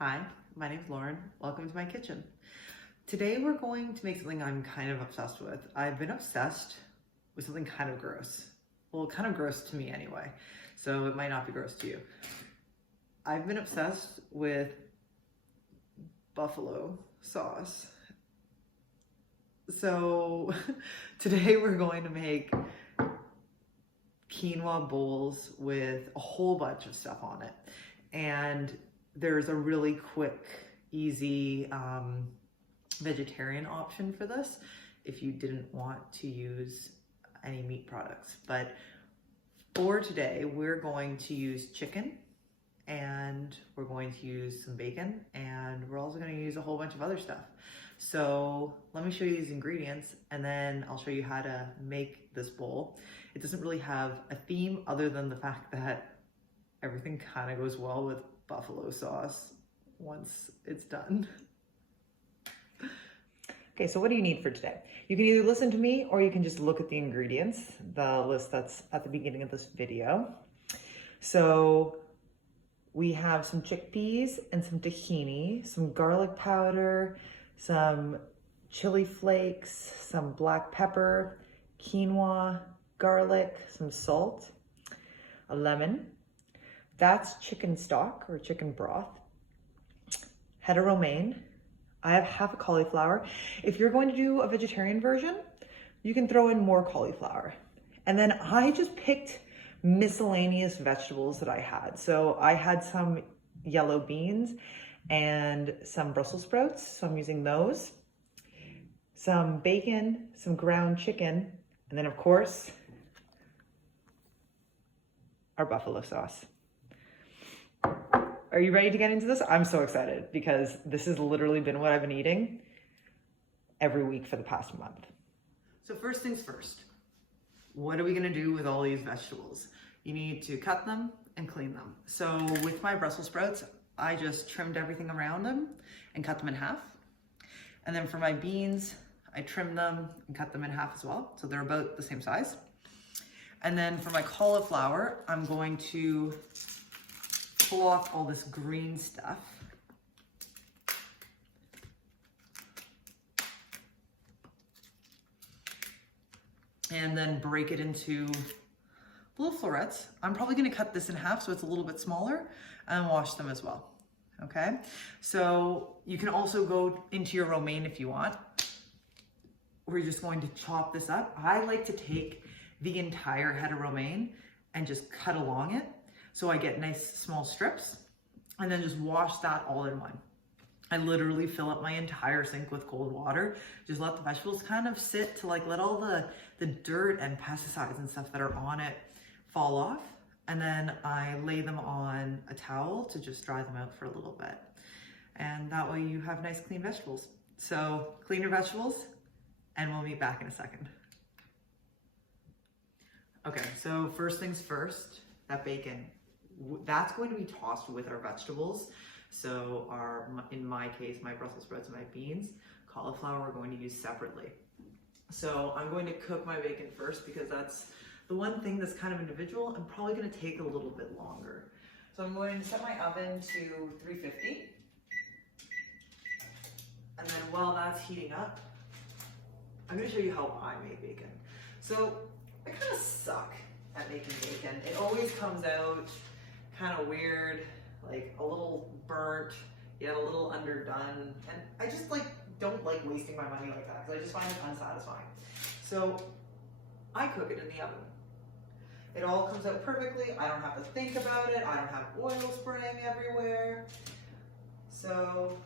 Hi, my name is Lauren. Welcome to my kitchen. Today we're going to make something I'm kind of obsessed with. I've been obsessed with something kind of gross. Well, kind of gross to me anyway, so it might not be gross to you. I've been obsessed with buffalo sauce. So today we're going to make quinoa bowls with a whole bunch of stuff on it. And there's a really quick, easy vegetarian option for this if you didn't want to use any meat products. But for today, we're going to use chicken, and we're going to use some bacon, and we're also going to use a whole bunch of other stuff. So let me show you these ingredients, and then I'll show you how to make this bowl. It doesn't really have a theme other than the fact that everything kind of goes well with buffalo sauce once it's done. Okay, so what do you need for today? You can either listen to me or you can just look at the ingredients, the list that's at the beginning of this video. So we have some chickpeas and some tahini, some garlic powder, some chili flakes, some black pepper, quinoa, garlic, some salt, a lemon. That's chicken stock or chicken broth, head of romaine. I have half a cauliflower. If you're going to do a vegetarian version, you can throw in more cauliflower. And then I just picked miscellaneous vegetables that I had. So I had some yellow beans and some Brussels sprouts, so I'm using those. Some bacon, some ground chicken, and then of course, our buffalo sauce. Are you ready to get into this? I'm so excited because this has literally been what I've been eating every week for the past month. So first things first, what are we gonna do with all these vegetables? You need to cut them and clean them. So with my Brussels sprouts, I just trimmed everything around them and cut them in half. And then for my beans, I trimmed them and cut them in half as well. So they're about the same size. And then for my cauliflower, I'm going to pull off all this green stuff. And then break it into little florets. I'm probably gonna cut this in half so it's a little bit smaller and wash them as well, okay? So you can also go into your romaine if you want. We're just going to chop this up. I like to take the entire head of romaine and just cut along it so I get nice small strips, and then just wash that all in one. I literally fill up my entire sink with cold water. Just let the vegetables kind of sit to like let all the dirt and pesticides and stuff that are on it fall off. And then I lay them on a towel to just dry them out for a little bit. And that way you have nice clean vegetables. So clean your vegetables and we'll meet back in a second. Okay, so first things first, that bacon, that's going to be tossed with our vegetables. So in my case, my Brussels sprouts and my beans, cauliflower we're going to use separately. So I'm going to cook my bacon first because that's the one thing that's kind of individual and probably going to take a little bit longer. So I'm going to set my oven to 350. And then while that's heating up, I'm going to show you how I make bacon. So I kind of suck at making bacon. It always comes out kind of weird, like a little burnt, yet a little underdone. And I just don't like wasting my money like that because I just find it unsatisfying. So I cook it in the oven. It all comes out perfectly. I don't have to think about it. I don't have oil spraying everywhere. So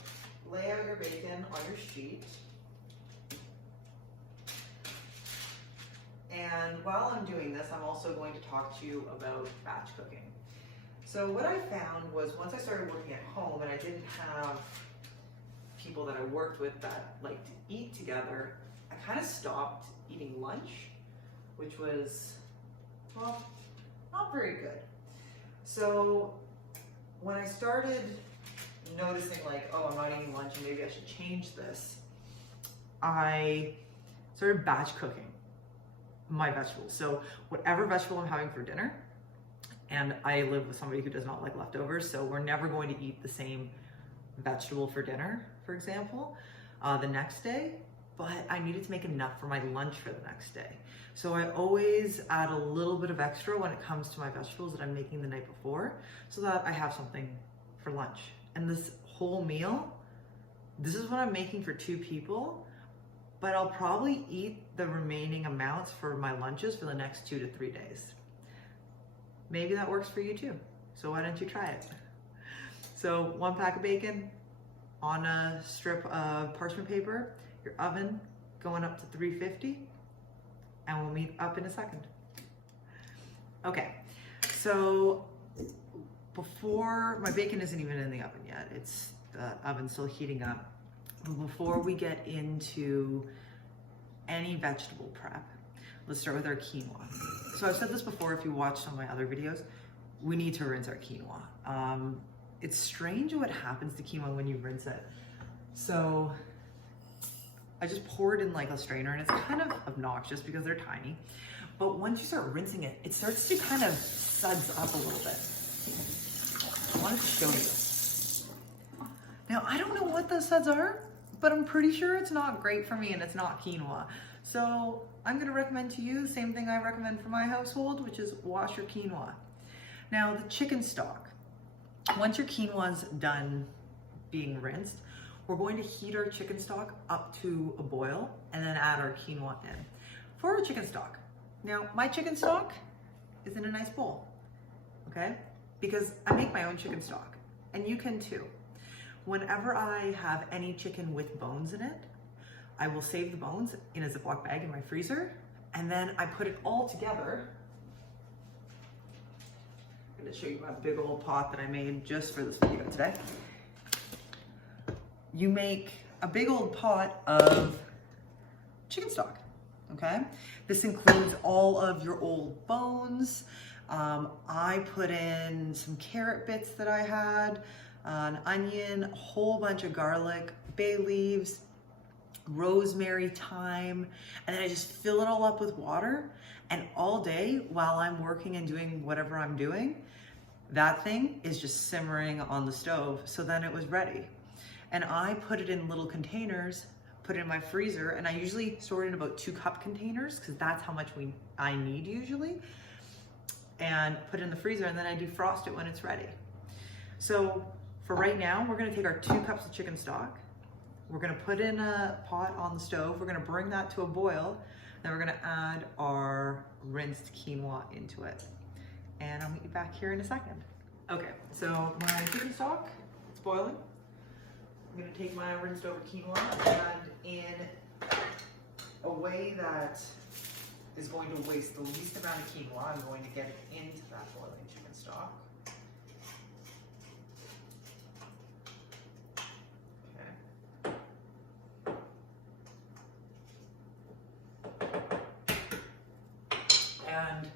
lay out your bacon on your sheet. And while I'm doing this, I'm also going to talk to you about batch cooking. So what I found was once I started working at home and I didn't have people that I worked with that liked to eat together, I kind of stopped eating lunch, which was, well, not very good. So when I started noticing like, oh, I'm not eating lunch and maybe I should change this, I started batch cooking my vegetables. So whatever vegetable I'm having for dinner, and I live with somebody who does not like leftovers, so we're never going to eat the same vegetable for dinner, for example, the next day, but I needed to make enough for my lunch for the next day. So I always add a little bit of extra when it comes to my vegetables that I'm making the night before, so that I have something for lunch. And this whole meal, this is what I'm making for 2 people, but I'll probably eat the remaining amounts for my lunches for the next 2 to 3 days. Maybe that works for you too. So why don't you try it? So 1 pack of bacon on a strip of parchment paper, your oven going up to 350, and we'll meet up in a second. Okay, so before, my bacon isn't even in the oven yet. It's, the oven's still heating up. Before we get into any vegetable prep, let's start with our quinoa. So I've said this before, if you watched some of my other videos, we need to rinse our quinoa. It's strange what happens to quinoa when you rinse it. So I just pour it in like a strainer, and it's kind of obnoxious because they're tiny. But once you start rinsing it, it starts to kind of suds up a little bit. I wanted to show you. Now, I don't know what those suds are, but I'm pretty sure it's not great for me and it's not quinoa. So I'm gonna recommend to you the same thing I recommend for my household, which is wash your quinoa. Now, the chicken stock, once your quinoa's done being rinsed, we're going to heat our chicken stock up to a boil and then add our quinoa in. For our chicken stock, now my chicken stock is in a nice bowl, okay? Because I make my own chicken stock, and you can too. Whenever I have any chicken with bones in it, I will save the bones in a Ziploc bag in my freezer, and then I put it all together. I'm gonna show you my big old pot that I made just for this video today. You make a big old pot of chicken stock, okay? This includes all of your old bones. I put in some carrot bits that I had, an onion, a whole bunch of garlic, bay leaves, rosemary, thyme, and then I just fill it all up with water. And all day while I'm working and doing whatever I'm doing, that thing is just simmering on the stove. So then it was ready. And I put it in little containers, put it in my freezer, and I usually store it in about 2-cup containers because that's how much I need usually. And put it in the freezer, and then I defrost it when it's ready. So for right now, we're gonna take our 2 cups of chicken stock. We're gonna put in a pot on the stove. We're gonna bring that to a boil. Then we're gonna add our rinsed quinoa into it. And I'll meet you back here in a second. Okay, so my chicken stock, it's boiling. I'm gonna take my rinsed over quinoa, and in a way that is going to waste the least amount of quinoa, I'm going to get it into that boiling chicken stock. And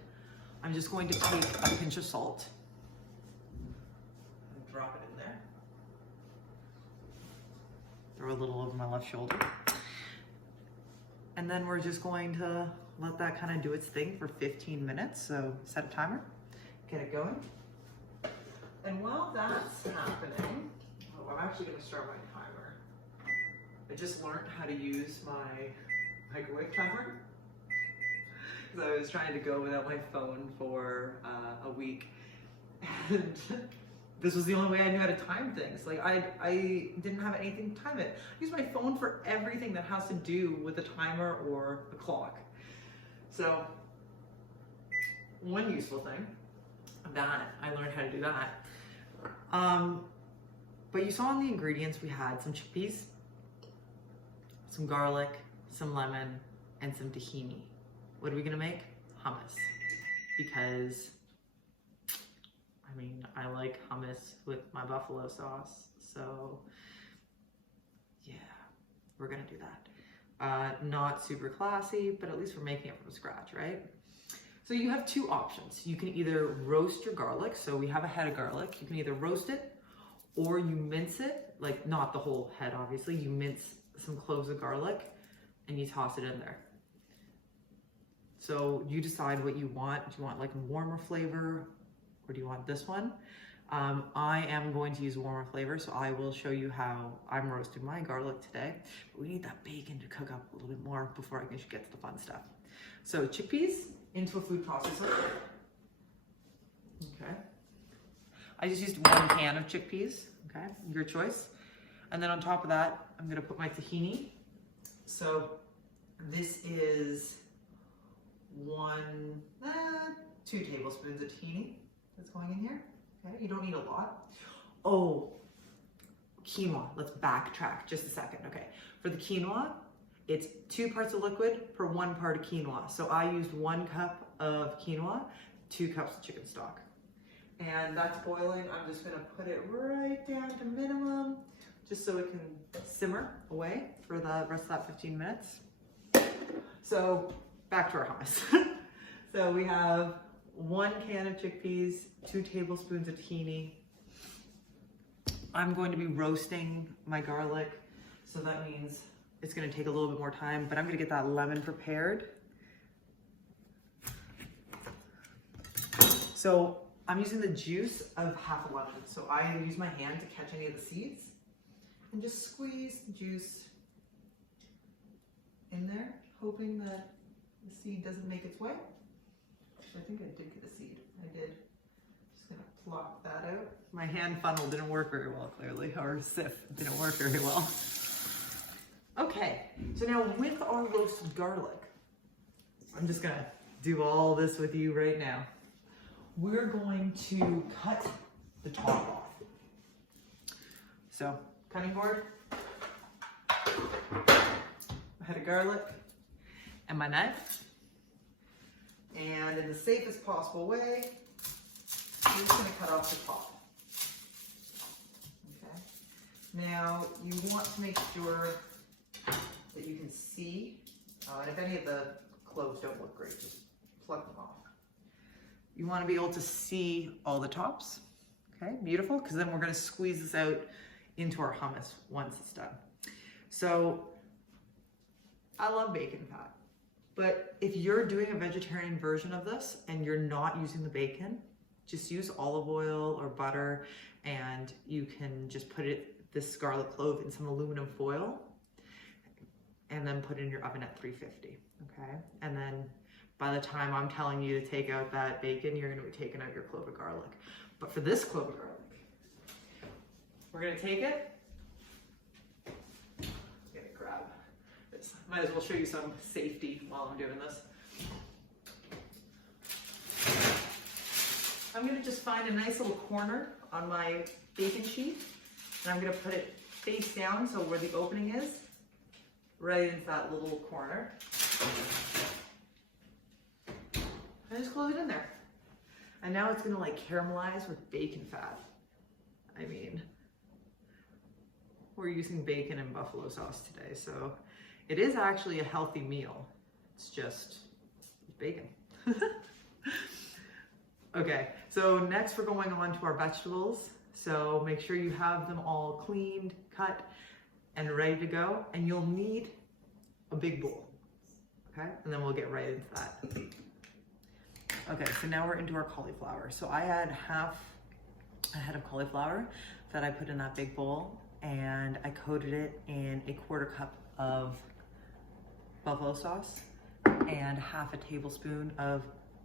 I'm just going to take a pinch of salt and drop it in there. Throw a little over my left shoulder. And then we're just going to let that kind of do its thing for 15 minutes. So set a timer, get it going. And while that's happening, I'm actually gonna start my timer. I just learned how to use my microwave timer. Because I was trying to go without my phone for a week. And this was the only way I knew how to time things. Like I didn't have anything to time it. I use my phone for everything that has to do with a timer or a clock. So one useful thing that I learned how to do that. But you saw in the ingredients we had some chickpeas, some garlic, some lemon, and some tahini. What are we gonna make? Hummus. Because, I mean, I like hummus with my buffalo sauce. So, yeah, we're gonna do that. Not super classy, but at least we're making it from scratch, right? So you have 2 options. You can either roast your garlic. So we have a head of garlic. You can either roast it or you mince it, like not the whole head, obviously. You mince some cloves of garlic and you toss it in there. So you decide what you want. Do you want like a warmer flavor or do you want this one? I am going to use warmer flavor, so I will show you how I'm roasting my garlic today. But we need that bacon to cook up a little bit more before I can get to the fun stuff. So chickpeas into a food processor. Okay. I just used 1 can of chickpeas, okay, your choice. And then on top of that, I'm gonna put my tahini. So this is 2 tablespoons of tahini that's going in here. Okay, you don't need a lot. Oh, quinoa, let's backtrack just a second. Okay, for the quinoa, it's 2 parts of liquid per 1 part of quinoa. So I used 1 cup of quinoa, 2 cups of chicken stock. And that's boiling. I'm just gonna put it right down to minimum, just so it can simmer away for the rest of that 15 minutes. So back to our hummus. So we have 1 can of chickpeas, 2 tablespoons of tahini. I'm going to be roasting my garlic, so that means it's gonna take a little bit more time, but I'm gonna get that lemon prepared. So I'm using the juice of half a lemon. So I use my hand to catch any of the seeds and just squeeze the juice in there, hoping that the seed doesn't make its way. I think I did get a seed. I did. Just gonna plop that out. My hand funnel didn't work very well, clearly, or sieve didn't work very well. Okay, so now with our roasted garlic, I'm just gonna do all this with you right now. We're going to cut the top off. So, cutting board, a head of garlic, and my knife. And in the safest possible way, I'm just gonna cut off the top. Okay. Now, you want to make sure that you can see, and if any of the cloves don't look great, just pluck them off. You want to be able to see all the tops. Okay, beautiful, because then we're going to squeeze this out into our hummus once it's done. So I love bacon fat, but if you're doing a vegetarian version of this and you're not using the bacon, just use olive oil or butter, and you can just put this garlic clove in some aluminum foil and then put it in your oven at 350. Okay, and then by the time I'm telling you to take out that bacon, you're gonna be taking out your clove of garlic. But for this clove of garlic, we're gonna take it. I'm gonna grab this. Might as well show you some safety while I'm doing this. I'm gonna just find a nice little corner on my bacon sheet, and I'm gonna put it face down, so where the opening is, right into that little corner. I just close it in there. And now it's gonna like caramelize with bacon fat. I mean, we're using bacon and buffalo sauce today, so it is actually a healthy meal. It's just bacon. Okay, so next we're going on to our vegetables. So make sure you have them all cleaned, cut, and ready to go. And you'll need a big bowl, okay? And then we'll get right into that. Okay, so now we're into our cauliflower. So I had half a head of cauliflower that I put in that big bowl, and I coated it in a 1/4 cup of buffalo sauce and half a tablespoon of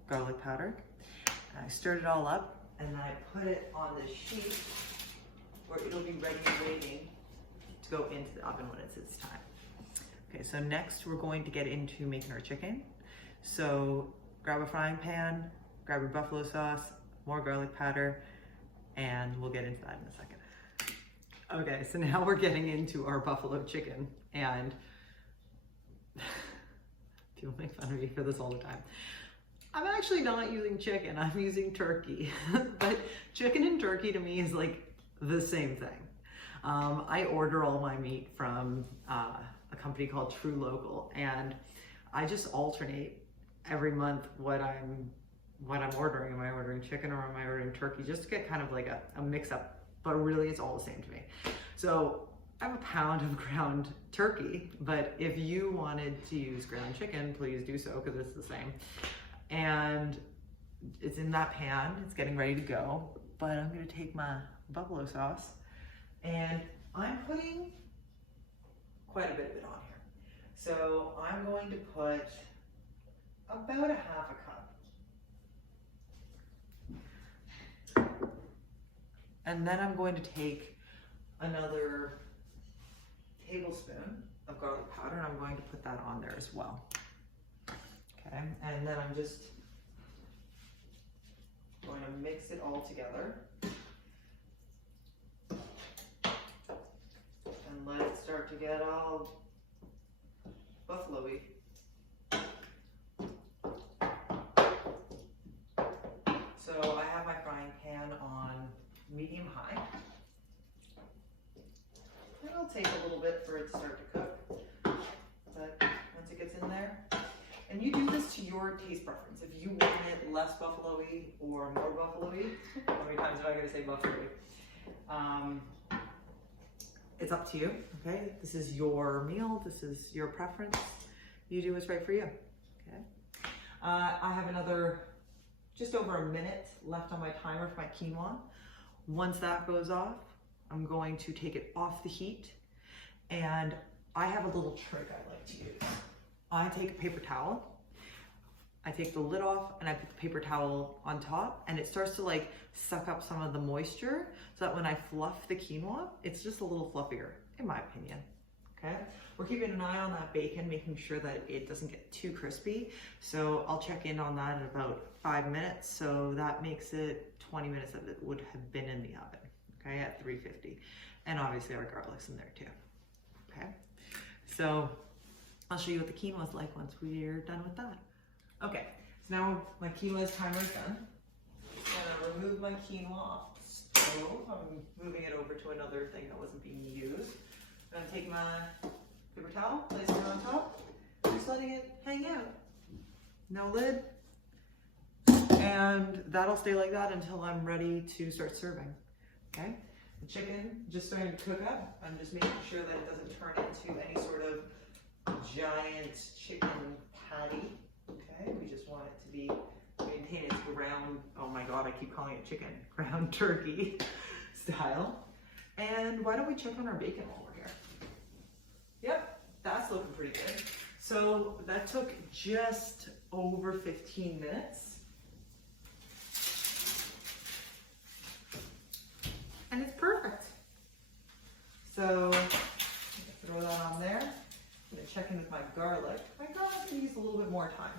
garlic powder. And I stirred it all up, and then I put it on this sheet where it'll be ready and waiting to go into the oven when it's its time. Okay, so next we're going to get into making our chicken. So grab a frying pan, grab your buffalo sauce, more garlic powder, and we'll get into that in a second. Okay, so now we're getting into our buffalo chicken, and people make fun of me for this all the time. I'm actually not using chicken, I'm using turkey. But chicken and turkey to me is like the same thing. I order all my meat from a company called True Local, and I just alternate every month what I'm ordering. Am I ordering chicken or am I ordering turkey? Just to get kind of like a mix up, but really it's all the same to me. So I have a pound of ground turkey, but if you wanted to use ground chicken, please do so, because it's the same. And it's in that pan, it's getting ready to go. but I'm gonna take my buffalo sauce and I'm putting quite a bit of it on here. So I'm going to put about a half a cup. And then I'm going to take another tablespoon of garlic powder and I'm going to put that on there as well. Okay, and then I'm just going to mix it all together and let it start to get all buffalo-y. So I have my frying pan on medium high. It'll take a little bit for it to start to cook, but once it gets in there, and you do this to your taste preference. If you want it less buffalo-y or more buffalo-y, how many times am I gonna say buffalo-y? It's up to you, okay? This is your meal, this is your preference. You do what's right for you, okay? I have another, just over a minute left on my timer for my quinoa. Once that goes off, I'm going to take it off the heat, and I have a little trick I like to use. I take a paper towel, I take the lid off, and I put the paper towel on top, and it starts to like suck up some of the moisture so that when I fluff the quinoa, it's just a little fluffier, in my opinion. Okay, we're keeping an eye on that bacon, making sure that it doesn't get too crispy. So I'll check in on that in about 5 minutes. So that makes it 20 minutes that it would have been in the oven, okay, at 350. And obviously our garlic's in there too, okay? So I'll show you what the quinoa is like once we're done with that. Okay, so now my quinoa's timer is done. I'm gonna remove my quinoa off the stove. I'm moving it over to another thing that wasn't being used. I'm gonna take my paper towel, place it on top, just letting it hang out. No lid. And that'll stay like that until I'm ready to start serving, okay? The chicken just starting to cook up. I'm just making sure that it doesn't turn into any sort of giant chicken patty, okay? We just want it to be, maintain its ground, oh my God, I keep calling it chicken, ground turkey style. And why don't we check on our bacon while we're here? Yep, that's looking pretty good. So that took just over 15 minutes. And it's perfect. So throw that on there. I'm gonna check in with my garlic. My garlic can use a little bit more time.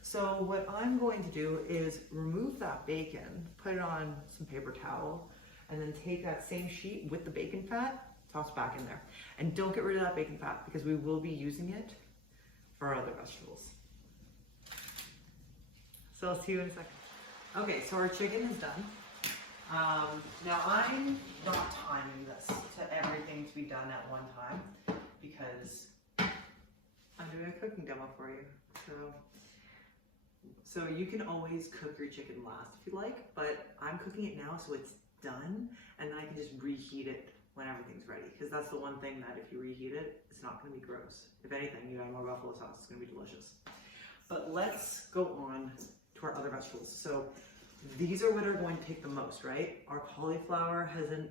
So what I'm going to do is remove that bacon, put it on some paper towel, and then take that same sheet with the bacon fat, toss back in there. And don't get rid of that bacon fat because we will be using it for our other vegetables. So I'll see you in a second. Okay, so our chicken is done. Now I'm not timing this to everything to be done at one time because I'm doing a cooking demo for you. So you can always cook your chicken last if you like, but I'm cooking it now so it's done, and then I can just reheat it when everything's ready, because that's the one thing that if you reheat it, it's not going to be gross. If anything, you add more buffalo sauce, it's going to be delicious. But let's go on to our other vegetables. So these are what are going to take the most, right? Our cauliflower hasn't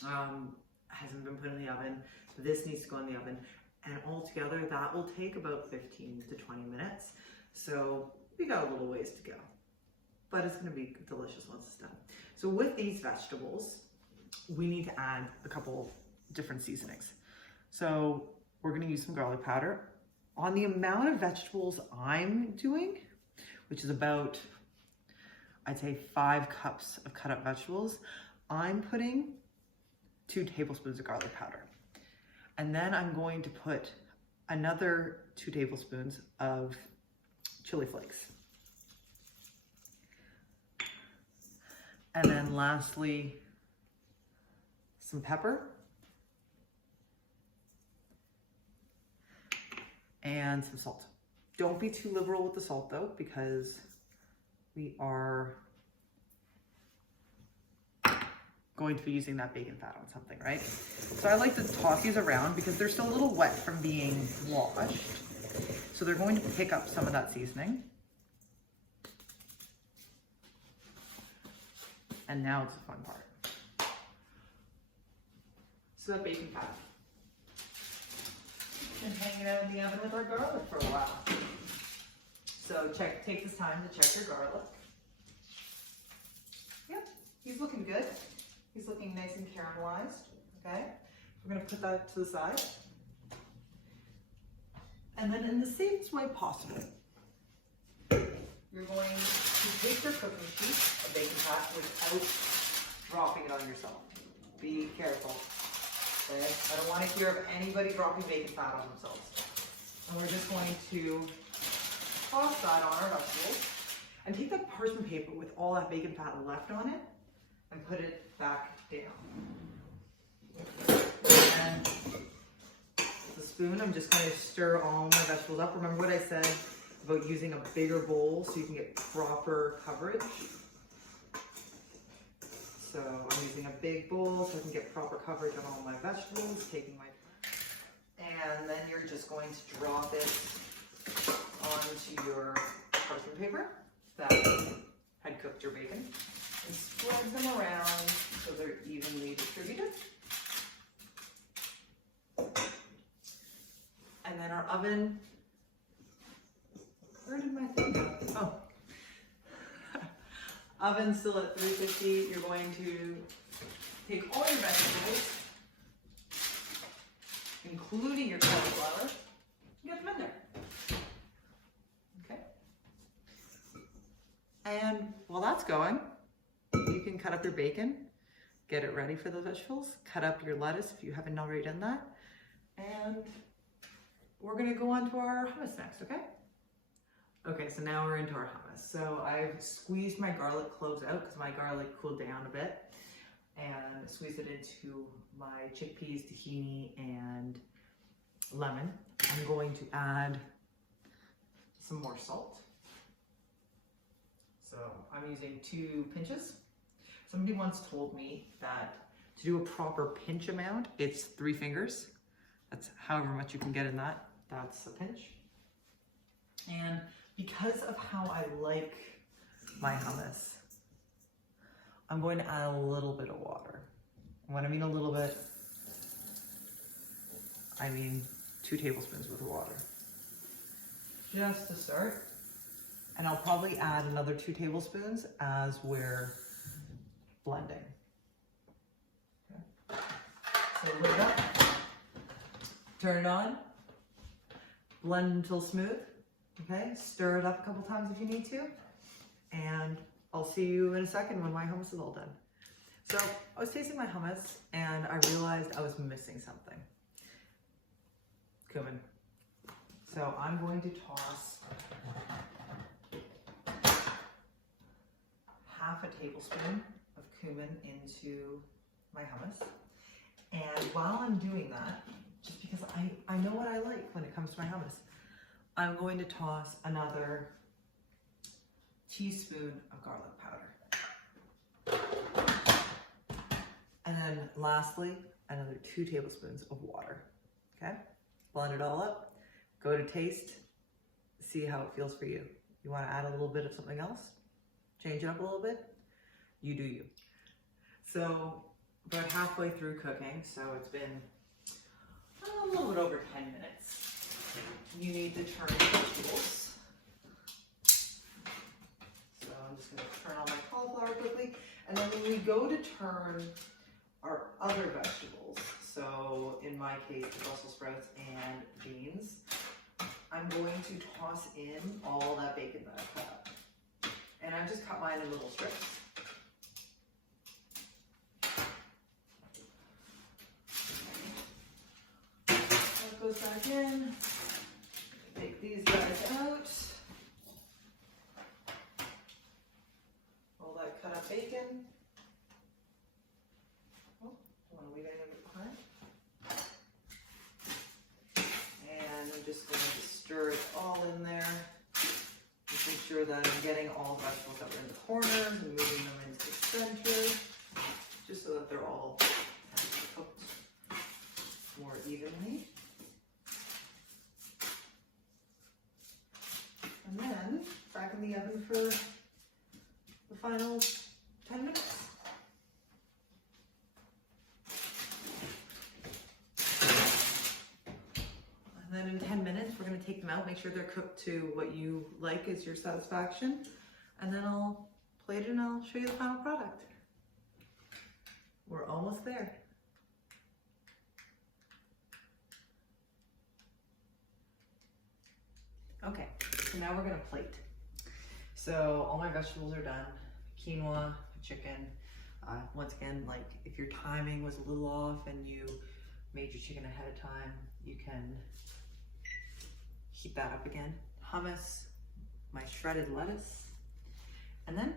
been put in the oven. This needs to go in the oven, and altogether that will take about 15 to 20 minutes. So we got a little ways to go, but it's going to be delicious once it's done. So with these vegetables, we need to add a couple different seasonings. So we're going to use some garlic powder. On the amount of vegetables I'm doing, which is about, I'd say 5 cups of cut up vegetables, I'm putting 2 tablespoons of garlic powder. And then I'm going to put another 2 tablespoons of chili flakes. And then lastly, some pepper and some salt. Don't be too liberal with the salt though, because we are going to be using that bacon fat on something, right? So I like to toss these around because they're still a little wet from being washed. So they're going to pick up some of that seasoning. And now it's the fun part. So that bacon fat. And hanging out in the oven with our garlic for a while. So take this time to check your garlic. Yep, he's looking good. He's looking nice and caramelized, okay? We're gonna put that to the side. And then in the safest way possible, you're going to take your cooking sheet of bacon fat without dropping it on yourself. Be careful, okay? I don't want to hear of anybody dropping bacon fat on themselves. And we're just going to toss that on our vegetables and take that parchment paper with all that bacon fat left on it and put it back down. And with the spoon, I'm just going to stir all my vegetables up. Remember what I said about using a bigger bowl so you can get proper coverage. So I'm using a big bowl so I can get proper coverage on all my vegetables, taking my time. And then you're just going to drop it onto your parchment paper that had cooked your bacon and spread them around so they're evenly distributed. And then our oven, where did my thing go? Oh. Oven still at 350. You're going to take all your vegetables, including your cauliflower, and get them in there. Okay. And while that's going, you can cut up your bacon, get it ready for those vegetables, cut up your lettuce if you haven't already done that, and we're gonna go on to our hummus next, okay? Okay, so now we're into our hummus. So I've squeezed my garlic cloves out because my garlic cooled down a bit, and squeezed it into my chickpeas, tahini, and lemon. I'm going to add some more salt. So I'm using 2 pinches. Somebody once told me that to do a proper pinch amount, it's 3 fingers. That's however much you can get in that. That's a pinch. And because of how I like my hummus, I'm going to add a little bit of water. When I mean a little bit, I mean 2 tablespoons worth of water. Just to start. And I'll probably add another 2 tablespoons as we're blending. Okay. So lid it up, turn it on, blend until smooth. Okay, stir it up a couple times if you need to, and I'll see you in a second when my hummus is all done. So I was tasting my hummus and I realized I was missing something. Cumin. So I'm going to toss half a tablespoon of cumin into my hummus. And while I'm doing that, just because I know what I like when it comes to my hummus, I'm going to toss another teaspoon of garlic powder. And then lastly, another 2 tablespoons of water. Okay? Blend it all up, go to taste, see how it feels for you. You want to add a little bit of something else? Change it up a little bit? You do you. So about halfway through cooking, so it's been a little bit over 10 minutes. You need to turn the vegetables. So I'm just going to turn on my cauliflower quickly. And then when we go to turn our other vegetables, so in my case, the Brussels sprouts and beans, I'm going to toss in all that bacon that I've cut up. And I've just cut mine in little strips. That goes back in. Take these guys out. All that cut up bacon. Oh, don't want to leave any of it behind. And I'm just going to stir it all in there. Making sure that I'm getting all the vegetables that were in the corner, and moving them into the center, just so that they're all cooked more evenly. And then back in the oven for the final 10 minutes. them out, make sure they're cooked to what you like is your satisfaction, and then I'll plate it and I'll show you the final product. We're almost there. Okay, so now we're gonna plate. So all my vegetables are done. Quinoa, chicken. Once again, like if your timing was a little off and you made your chicken ahead of time, you can heat that up again. Hummus, my shredded lettuce, and then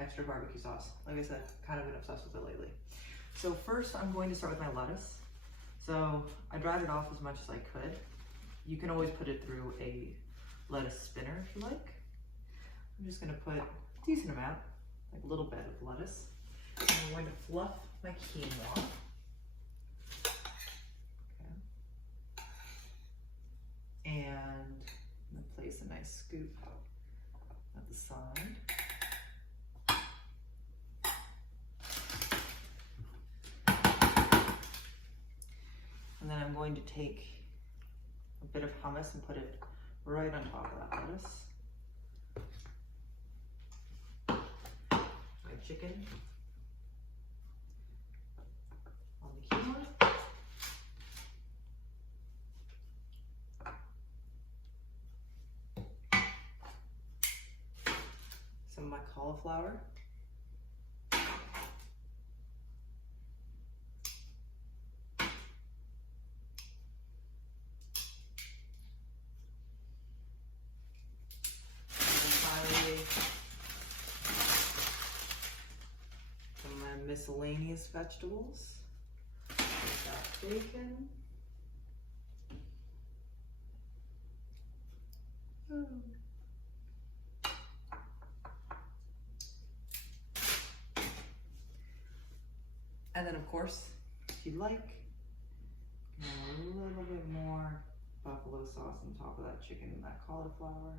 extra barbecue sauce. Like I said, kind of been obsessed with it lately. So first I'm going to start with my lettuce. So I dried it off as much as I could. You can always put it through a lettuce spinner if you like. I'm just gonna put a decent amount, like a little bit of lettuce. And I'm going to fluff my quinoa. Okay. And I'm gonna place a nice scoop at the side. And then I'm going to take a bit of hummus and put it right on top of that lettuce. My chicken on the quinoa. Some of my cauliflower. Some of my miscellaneous vegetables. We've got bacon. And then of course, if you'd like, a little bit more buffalo sauce on top of that chicken and that cauliflower.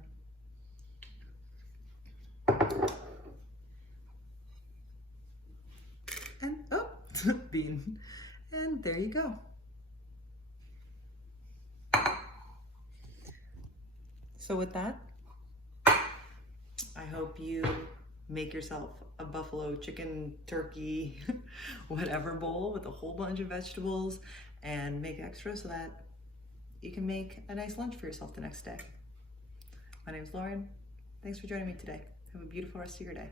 And oh, bean. And there you go. So with that, I hope you make yourself a buffalo chicken, turkey, whatever bowl with a whole bunch of vegetables and make extra so that you can make a nice lunch for yourself the next day. My name is Lauren. Thanks for joining me today. Have a beautiful rest of your day.